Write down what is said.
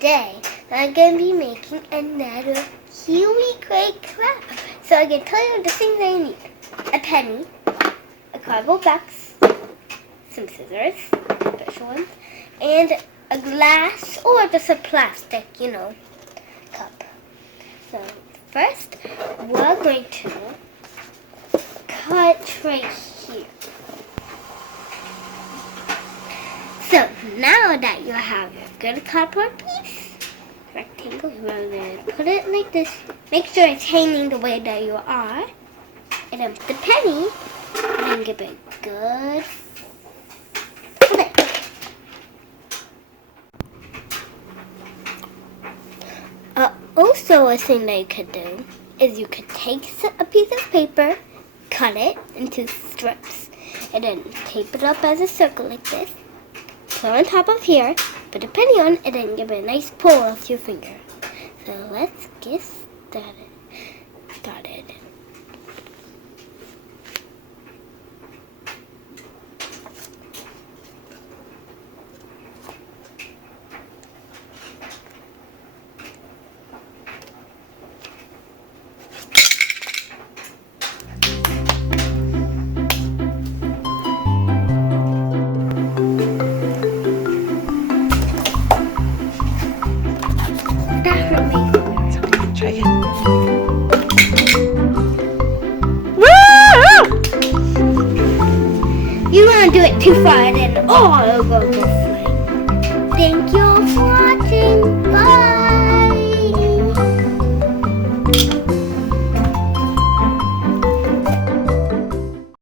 today I'm going to be making another Kiwi crate craft. So I can tell you the things I need. A penny, a cardboard box, some scissors, special ones, and a glass or just a plastic, cup. So first, we're going to cut right here. So now that you have your good cardboard piece, rectangle, we're going to put it like this. Make sure it's hanging the way that you are. And then the penny, and then give it a good flip. Also, a thing that you could do is you could take a piece of paper, cut it into strips, and then tape it up as a circle like this. Put on top of here, put a penny on, and then give it a nice pull with your finger. So let's get started. Try again. You want to do it too far, then it'll go flying. Thank you all for watching. Bye.